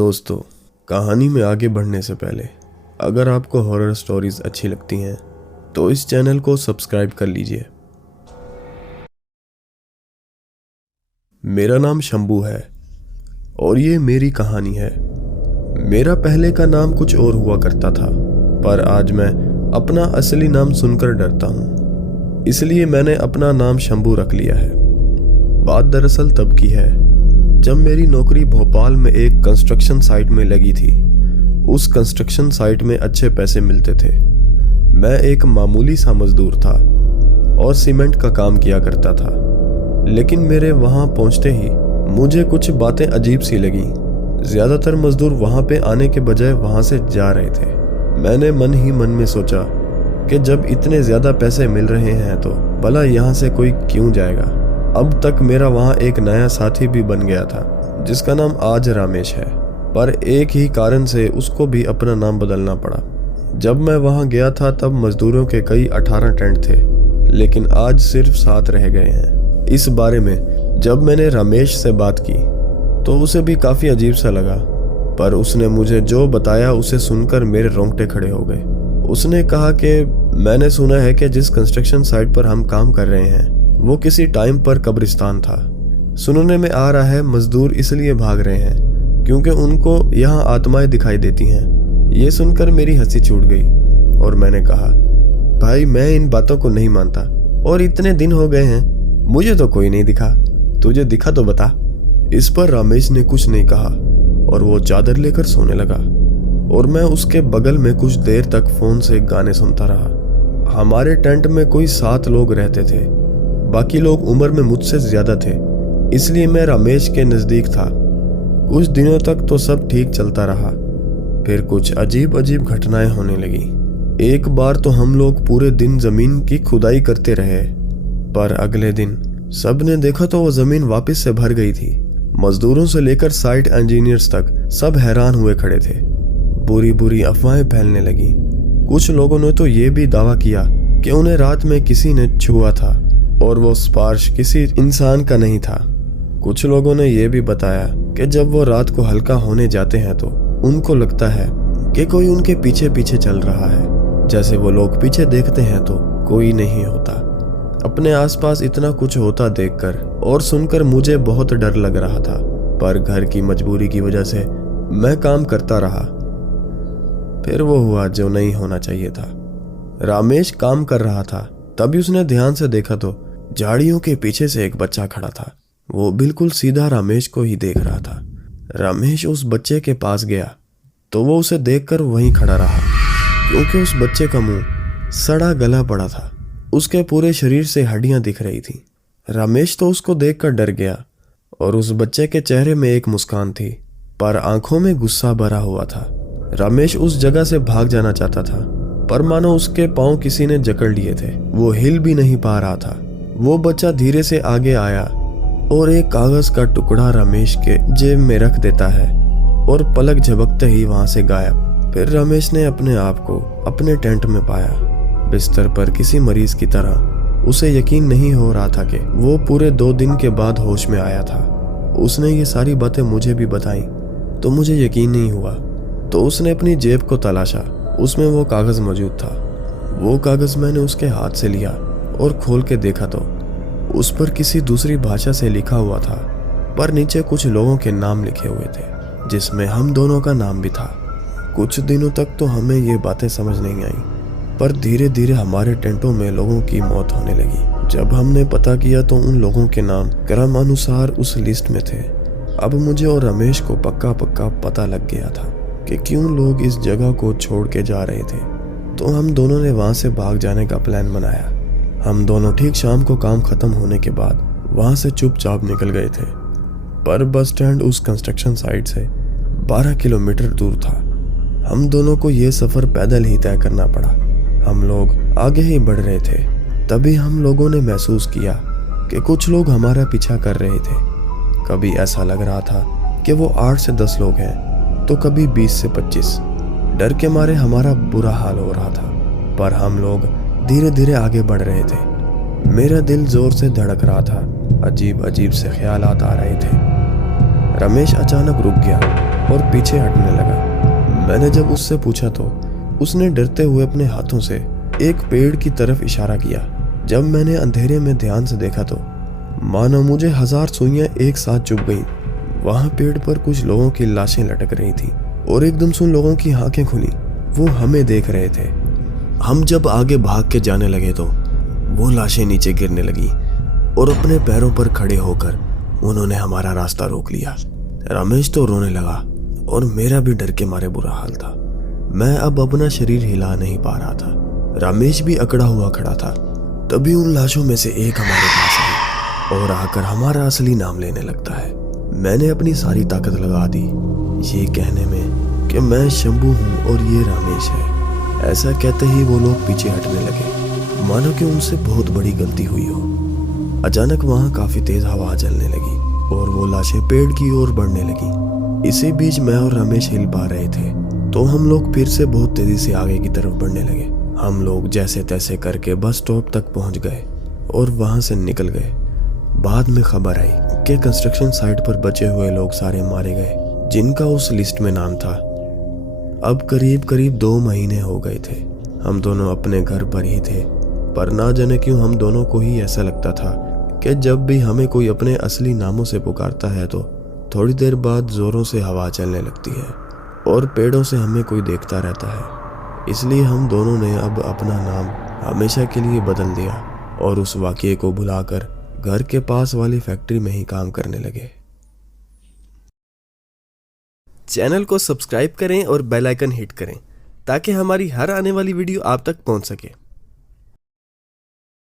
दोस्तों, कहानी में आगे बढ़ने से पहले अगर आपको हॉरर स्टोरीज अच्छी लगती हैं तो इस चैनल को सब्सक्राइब कर लीजिए। मेरा नाम शंभू है और ये मेरी कहानी है। मेरा पहले का नाम कुछ और हुआ करता था, पर आज मैं अपना असली नाम सुनकर डरता हूँ, इसलिए मैंने अपना नाम शंभू रख लिया है। बात दरअसल तब की है जब मेरी नौकरी भोपाल में एक कंस्ट्रक्शन साइट में लगी थी। उस कंस्ट्रक्शन साइट में अच्छे पैसे मिलते थे। मैं एक मामूली सा मजदूर था और सीमेंट का काम किया करता था, लेकिन मेरे वहां पहुंचते ही मुझे कुछ बातें अजीब सी लगी। ज्यादातर मजदूर वहां पे आने के बजाय वहां से जा रहे थे। मैंने मन ही मन में सोचा कि जब इतने ज्यादा पैसे मिल रहे हैं तो भला यहाँ से कोई क्यों जाएगा। अब तक मेरा वहाँ एक नया साथी भी बन गया था जिसका नाम आज रामेश है, पर एक ही कारण से उसको भी अपना नाम बदलना पड़ा। जब मैं वहाँ गया था तब मजदूरों के कई 18 टेंट थे, लेकिन आज सिर्फ 7 रह गए हैं। इस बारे में जब मैंने रामेश से बात की तो उसे भी काफ़ी अजीब सा लगा, पर उसने मुझे जो बताया उसे सुनकर मेरे रोंगटे खड़े हो गए। उसने कहा कि मैंने सुना है कि जिस कंस्ट्रक्शन साइट पर हम काम कर रहे हैं वो किसी टाइम पर कब्रिस्तान था। सुनने में आ रहा है मजदूर इसलिए भाग रहे हैं क्योंकि उनको यहाँ आत्माएं दिखाई देती हैं। ये सुनकर मेरी हंसी छूट गई और मैंने कहा, भाई मैं इन बातों को नहीं मानता और इतने दिन हो गए हैं, मुझे तो कोई नहीं दिखा। तुझे दिखा तो बता। इस पर रामेश ने कुछ नहीं कहा और वो चादर लेकर सोने लगा और मैं उसके बगल में कुछ देर तक फोन से गाने सुनता रहा। हमारे टेंट में कोई 7 लोग रहते थे। बाकी लोग उम्र में मुझसे ज्यादा थे, इसलिए मैं रमेश के नजदीक था। कुछ दिनों तक तो सब ठीक चलता रहा, फिर कुछ अजीब अजीब घटनाएं होने लगी। एक बार तो हम लोग पूरे दिन जमीन की खुदाई करते रहे, पर अगले दिन सबने देखा तो वो जमीन वापस से भर गई थी। मजदूरों से लेकर साइट इंजीनियर्स तक सब हैरान हुए खड़े थे। बुरी बुरी अफवाहें फैलने लगी। कुछ लोगों ने तो ये भी दावा किया कि उन्हें रात में किसी ने छुआ था और वो स्पर्श किसी इंसान का नहीं था। कुछ लोगों ने यह भी बताया कि जब वो रात को हल्का होने जाते हैं तो उनको लगता है कि कोई उनके पीछे पीछे चल रहा है। जैसे वो लोग पीछे देखते हैं तो कोई नहीं होता। अपने आसपास इतना कुछ होता देखकर और सुनकर मुझे बहुत डर लग रहा था, पर घर की मजबूरी की वजह से मैं काम करता रहा। फिर वो हुआ जो नहीं होना चाहिए था। रामेश काम कर रहा था, तभी उसने ध्यान से देखा तो झाड़ियों के पीछे से एक बच्चा खड़ा था। वो बिल्कुल सीधा रमेश को ही देख रहा था। रमेश उस बच्चे के पास गया तो वो उसे देखकर वहीं खड़ा रहा, क्योंकि उस बच्चे का मुंह सड़ा गला पड़ा था। उसके पूरे शरीर से हड्डियां दिख रही थी। रमेश तो उसको देखकर डर गया और उस बच्चे के चेहरे में एक मुस्कान थी, पर आंखों में गुस्सा भरा हुआ था। रमेश उस जगह से भाग जाना चाहता था, पर मानो उसके पांव किसी ने जकड़ लिए थे। वो हिल भी नहीं पा रहा था। वो बच्चा धीरे से आगे आया और एक कागज का टुकड़ा रमेश के जेब में रख देता है और पलक झपकते ही वहां से गायब। फिर रमेश ने अपने आप को अपने टेंट में पाया, बिस्तर पर किसी मरीज की तरह। उसे यकीन नहीं हो रहा था कि वो पूरे 2 दिन के बाद होश में आया था। उसने ये सारी बातें मुझे भी बताई तो मुझे यकीन नहीं हुआ। तो उसने अपनी जेब को तलाशा, उसमें वो कागज मौजूद था। वो कागज मैंने उसके हाथ से लिया और खोल के देखा तो उस पर किसी दूसरी भाषा से लिखा हुआ था, पर नीचे कुछ लोगों के नाम लिखे हुए थे, जिसमें हम दोनों का नाम भी था। कुछ दिनों तक तो हमें ये बातें समझ नहीं आई, पर धीरे धीरे हमारे टेंटों में लोगों की मौत होने लगी। जब हमने पता किया तो उन लोगों के नाम क्रमानुसार उस लिस्ट में थे। अब मुझे और रमेश को पक्का पता लग गया था कि क्यों लोग इस जगह को छोड़ के जा रहे थे। तो हम दोनों ने वहां से भाग जाने का प्लान बनाया। हम दोनों ठीक शाम को काम खत्म होने के बाद वहां से चुपचाप निकल गए थे, पर बस स्टैंड उस कंस्ट्रक्शन साइट से 12 किलोमीटर दूर था। हम दोनों को यह सफर पैदल ही तय करना पड़ा। हम लोग आगे ही बढ़ रहे थे, तभी हम लोगों ने महसूस किया कि कुछ लोग हमारा पीछा कर रहे थे। कभी ऐसा लग रहा था कि वो 8 से 10 लोग हैं, तो कभी 20 से 25। डर के मारे हमारा बुरा हाल हो रहा था, पर हम लोग धीरे धीरे आगे बढ़ रहे थे। मेरा दिल जोर से धड़क रहा था। अजीब अजीब से ख्यालात आ रहे थे। रमेश अचानक रुक गया और पीछे हटने लगा। मैंने जब उससे पूछा तो उसने डरते हुए अपने हाथों से एक पेड़ की तरफ इशारा किया। जब मैंने अंधेरे में ध्यान से देखा तो मानो मुझे 1000 सुइयां एक साथ चुभ गईं। वहां पेड़ पर कुछ लोगों की लाशें लटक रही थी और एकदम से उन लोगों की आंखें खुली। वो हमें देख रहे थे। हम जब आगे भाग के जाने लगे तो वो लाशें नीचे गिरने लगी और अपने पैरों पर खड़े होकर उन्होंने हमारा रास्ता रोक लिया। रमेश तो रोने लगा और मेरा भी डर के मारे बुरा हाल था। मैं अब अपना शरीर हिला नहीं पा रहा था। रमेश भी अकड़ा हुआ खड़ा था। तभी उन लाशों में से एक हमारे पास आई और आकर हमारा असली नाम लेने लगता है। मैंने अपनी सारी ताकत लगा दी ये कहने में कि मैं शंभू हूँ और ये रमेश है। ऐसा कहते ही वो लोग पीछे हटने लगे, मानो कि उनसे बहुत बड़ी गलती हुई हो। अचानक वहां काफी तेज हवा चलने लगी और वो लाशें पेड़ की ओर बढ़ने लगी। इसी बीच मैं और रमेश हिल पा रहे थे तो हम लोग फिर से बहुत तेजी से आगे की तरफ बढ़ने लगे। हम लोग जैसे तैसे करके बस स्टॉप तक पहुंच गए और वहां से निकल गए। बाद में खबर आई कि कंस्ट्रक्शन साइट पर बचे हुए लोग सारे मारे गए जिनका उस लिस्ट में नाम था। अब करीब 2 महीने हो गए थे। हम दोनों अपने घर पर ही थे, पर ना जाने क्यों हम दोनों को ही ऐसा लगता था कि जब भी हमें कोई अपने असली नामों से पुकारता है तो थोड़ी देर बाद जोरों से हवा चलने लगती है और पेड़ों से हमें कोई देखता रहता है। इसलिए हम दोनों ने अब अपना नाम हमेशा के लिए बदल दिया और उस वाकये को भुलाकर घर के पास वाली फैक्ट्री में ही काम करने लगे। चैनल को सब्सक्राइब करें और बेल आइकन हिट करें ताकि हमारी हर आने वाली वीडियो आप तक पहुंच सके।